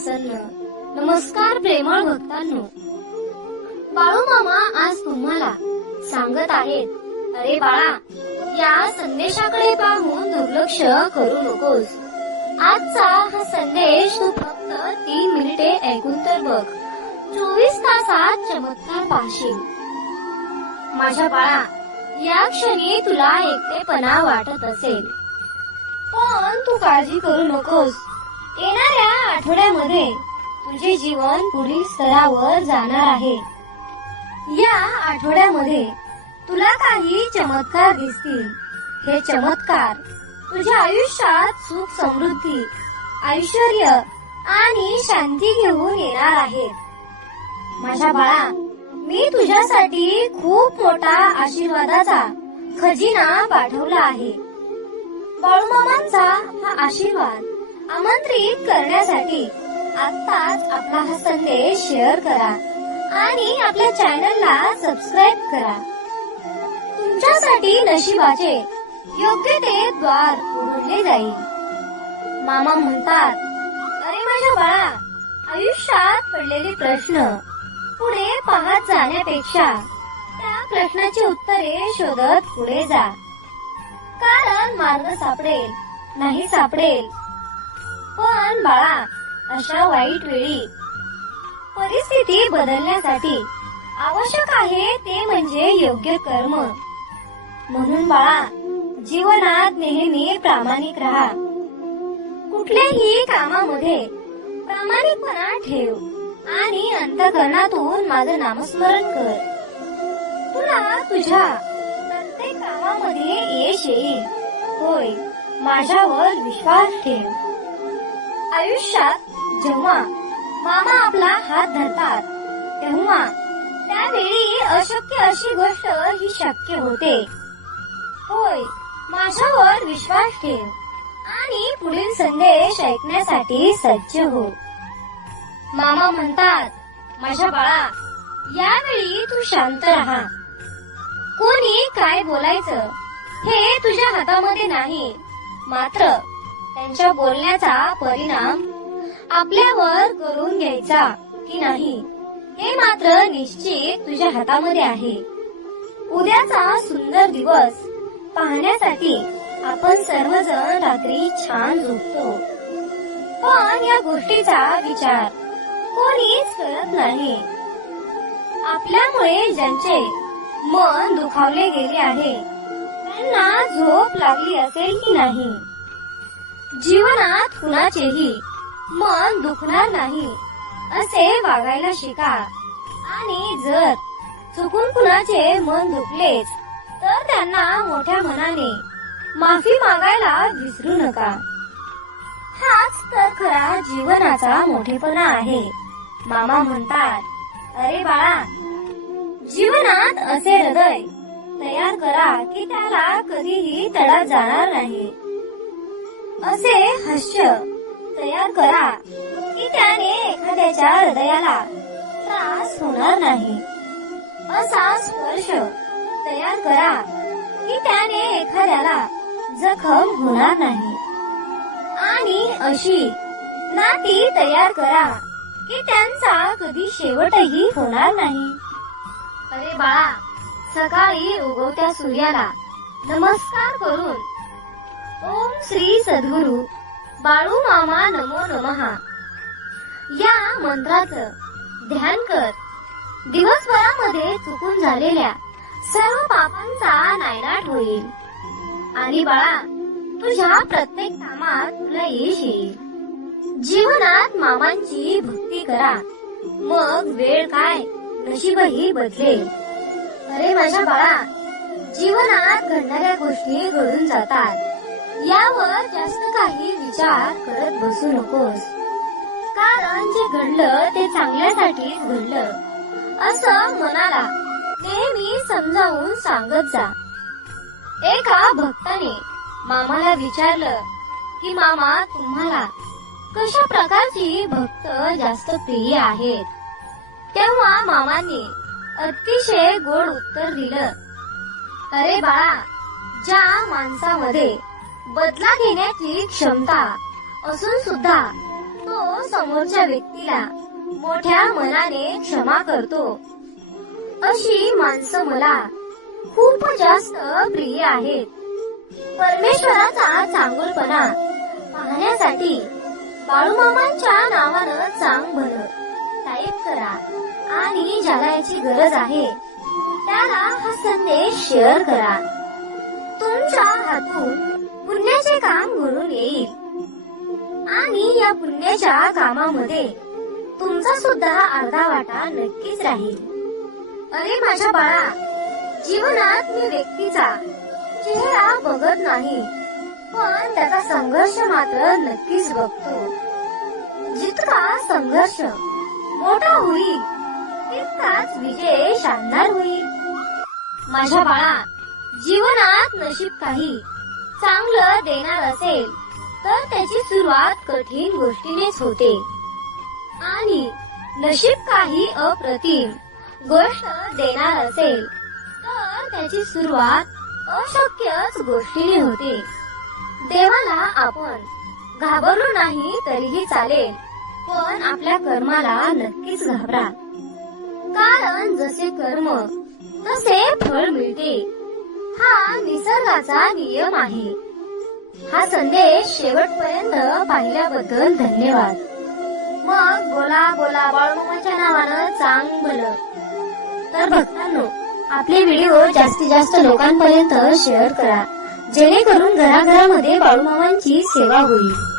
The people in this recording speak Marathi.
प्रसन्न. नमस्कार प्रेमळ भक्तांनो. बाळू मामा आज तुम्हाला सांगत आहेत अरे बाळा या संदेशाकडे पाहून दुर्लक्ष करू नकोस. आजचा हा संदेश तू फक्त तीन मिनिटे ऐकून तर बघ. चोवीस तासात चमत्कार पाहशील. माझ्या बाळा या क्षणी तुला एकटेपणा वाटत असेल. पण तू काळजी करू नकोस. येणाऱ्या आठवड्यामध्ये तुझे जीवन पुढील स्तरावर जाणार आहे. या आठवड्यामध्ये तुला काही चमत्कार दिसतील. हे चमत्कार तुझ्या आयुष्यात सुख समृद्धी ऐश्वर आणि शांती घेऊन येणार आहेत. माझ्या बाळा मी तुझ्यासाठी खूप मोठा आशीर्वादाचा खजिना पाठवला आहे. बाळूमामांचा हा आशीर्वाद आमंत्रित करण्यासाठी आत्ताच आपला हा संदेश शेअर करा आणि आपल्या चॅनलला सबस्क्राईब करा. तुमच्यासाठी नशिबाचे योग्य ते द्वार उघडले जाईल. मामा म्हणतात अरे माझ्या बाळा आयुष्यात पडलेले प्रश्न पुढे पाहत जाण्यापेक्षा त्या प्रश्नाची उत्तरे शोधत पुढे जा. कारण मार्ग सापडेल नाही सापडेल पण बाळा अशा वाईट वेळी परिस्थिती बदलण्यासाठी आवश्यक आहे ते म्हणजे योग्य कर्म. म्हणून बाळा जीवनात नेहमी प्रामाणिक राहा. कुठल्याही कामामध्ये प्रामाणिकपणा ठेव आणि अंतकरणातून माझं नामस्मरण कर. तुला तुझ्या प्रत्येक कामामध्ये यश येईल. होय माझ्यावर विश्वास ठेव. आयुष्यात जेव्हा मामा आपला हात धरतात तेव्हा त्यावेळी अशक्य अशी गोष्ट ही शक्य होते. होय माझ्यावर विश्वास ठेव आणि पुढील संदेश ऐकण्यासाठी सज्ज हो. मामा म्हणतात माझ्या बाळा यावेळी तू शांत राहा. कोणी काय बोलायचं हे तुझ्या हातामध्ये नाही. मात्र त्यांच्या बोलण्याचा परिणाम आपल्यावर करून घ्यायचा की नाही हे मात्र निश्चित तुझ्या हातामध्ये आहे. उद्याचा सुंदर दिवस पाहण्यासाठी आपण सर्वजण रात्री छान झोपतो. पण या गोष्टीचा विचार कोणीच करत नाही. आपल्यामुळे ज्यांचे मन दुखावले गेले आहे त्यांना झोप लागली असेल की नाही? जीवनात कुणाचेही मन दुखणार नाही असे वागायला शिका. आणि जर चुकून कुणाचे मन दुखलेच तर त्यांना मोठ्या मनाने माफी मागायला विसरू नका. हाच तर खरा जीवनाचा मोठेपणा आहे. मामा म्हणतात अरे बाळा जीवनात असे हृदय तयार करा की त्याला कधीही तडा जाणार नाही. असे हास्य तयार करा की त्याने एखाद्याच्या हृदयाला त्रास होणार नाही. असा स्पर्श तयार करा की त्याने एखाद्याला जखम होणार नाही. आणि अशी नाती तयार करा की त्यांचा कधी शेवटही होणार नाही. अरे बाळा सकाळी उगवत्या सूर्याला नमस्कार करून ओम श्री सद्गुरु. बाळू मामा नमो नमहा. या मंत्राचं ध्यान कर. दिवसभरामध्ये चुकून झालेल्या सर्व पापांचा नायनाट होईल. आणि बाळा तुझ्या प्रत्येक कामात तुला यश येईल. जीवनात मामांची भक्ती करा. मग वेळ काय? नशीबही बदलेल. अरे माझ्या बाळा जीवनात घडणाऱ्या गोष्टी घडून जातात. यावर जास्त काही विचार करत बसू नकोस. कारण जे घडलं ते चांगल्यासाठीच घडलं. असं मनाला नेहमी समजावून सांगत जा. एका भक्ताने मामाला विचारलं की मामा तुम्हाला कशा प्रकारची भक्त जास्त प्रिय आहेत? तेव्हा मामांनी अतिशय गोड उत्तर दिलं. अरे बाळा ज्या माणसामध्ये बदला घेण्याची क्षमता असून सुद्धा तो समोरच्या व्यक्तीला मोठ्या मनाने क्षमा करतो. अशी माणसं मला खूप जास्त प्रिय आहेत. परमेश्वराचा चांगुलपणा पाहण्यासाठी बाळूमामांच्या नावानं चांग भर टाईप करा आणि ज्याला याची गरज आहे. त्याला हा संदेश शेअर करा. तुमच्या हातून पुण्याचे काम घडून येईल. आणि या पुण्याच्या कामामध्ये तुमचा सुद्धा अर्धा वाटा नक्कीच राहील. अरे माझ्या बाळा जीवनात मी व्यक्तीचा चेहरा बघत नाही पण त्याचा संघर्ष मात्र नक्कीच बघतो. जितका संघर्ष मोठा होईल तितकाच विजय शानदार होईल. माझ्या बाळा जीवनात नशीब काही चांगलं देणार असेल तर त्याची सुरुवात कठीण गोष्टीनेच होते. आणि नशीब काही अप्रतिम गोष्ट देणार असेल तर त्याची सुरुवात अशक्यच गोष्टीने होते. देवाला आपण घाबरलो नाही तरीही चालेल पण आपल्या कर्माला नक्कीच घाबरा. कारण जसे कर्म तसे फळ मिळते. हा निसर्गाचा नियम आहे. हा संदेश शेवटपर्यंत पाहिल्याबद्दल धन्यवाद. मग बोला बोला बाळूमामाच्या नावानं चांगलं तर भक्तांनो आपले व्हिडिओ जास्तीत जास्त लोकांपर्यंत शेअर करा. जेणेकरून घराघरामध्ये बाळूमामांची सेवा होईल.